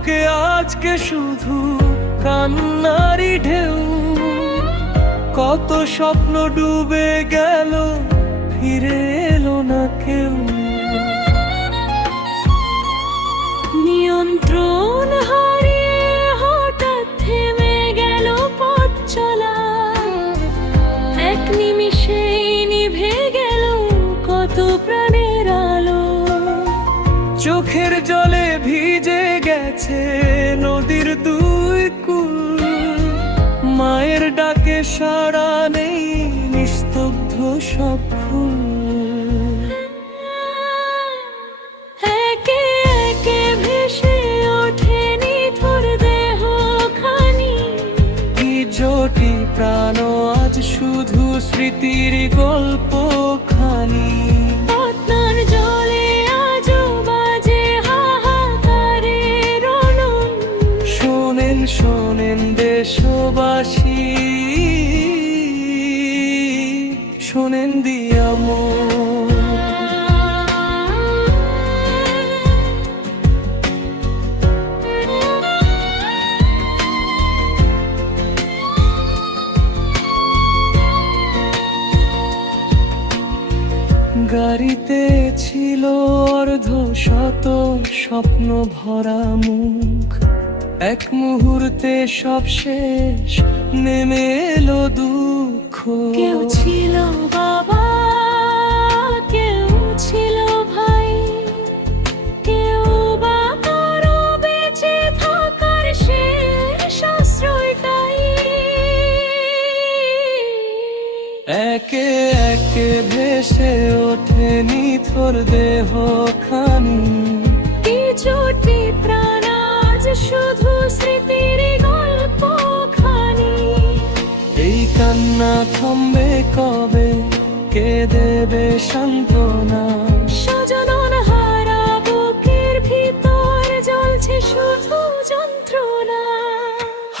বুকে আজকে শুধু কান্নারি ঢেউ। কত স্বপ্ন ডুবে গেল, ফিরে এলো না কেউ। নিয়ন্ত্রণ হারিয়ে হঠাৎ থেমে গেল পথ চলা। এক নিমিষেই নিভে গেল কত প্রাণের আলো। চোখের জলে ভিজে গেছে নদীর দুই কূল। মায়ের ডাকে সাড়া নেই, নিস্তব্ধ সব ফুল। একে একে ভেসে ওঠে নিথর দেহ খানি। কি জটি প্রাণ আজ শুধু স্মৃতির গল্প খানি। পদ্মার জলে আজও বাজে হাহাকারের রণন। শোনেন শোনেন দেশবাসী, শোনেন দিয়া মন। গাড়িতে ছিল অর্ধ শত স্বপ্ন ভরা মুখ। এক মুহূর্তে সব শেষ, নেমে এলো দুঃখ। কেউ ছিল বাবা, কেউ ছিল ভাই, কেউ বা কারো বেঁচে থাকার শেষ আশ্রয়টাই। একে একে ভেসে ওঠে নিথর দেহ খানি। কিছুটি প্রাণ আজ শুধু স্মৃতির গল্প খানি। এই কান্না থামবে কবে, কে দেবে সান্ত্বনা? সজনন হারা বুকের ভিতর জ্বলছে শুধু যন্ত্রণা।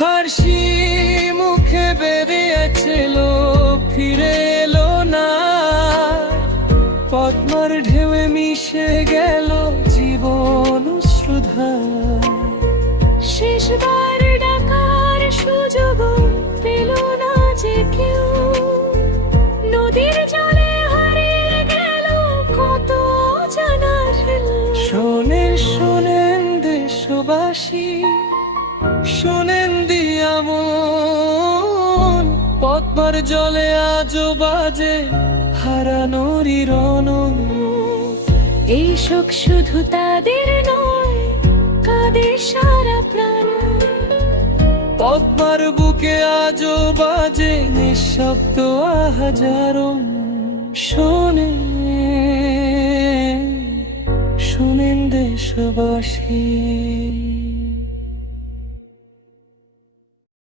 হাসি মুখে বেরিয়েছিল, ফিরে এলো না। পদ্মার ঢেউয়ে মিশে গেল জীবন শ্রদ্ধা। শেষবার ডাকার সুযোগ পেল না যে কেউ। নদীর জলে হারিয়ে গেল কত জানার ঢেউ। শোনেন শোনেন দেশবাসী, শোনেন দিয়া মন। পদ্মার জলে আজও বাজে হারানোরই রণন। এই শোক শুধু তাদের নয়, কাঁদে সারা প্রাণ। পদ্মার বুকে আজও বাজে নিঃশব্দ আহাজারম। শোনেন শোনেন দেশবাসী।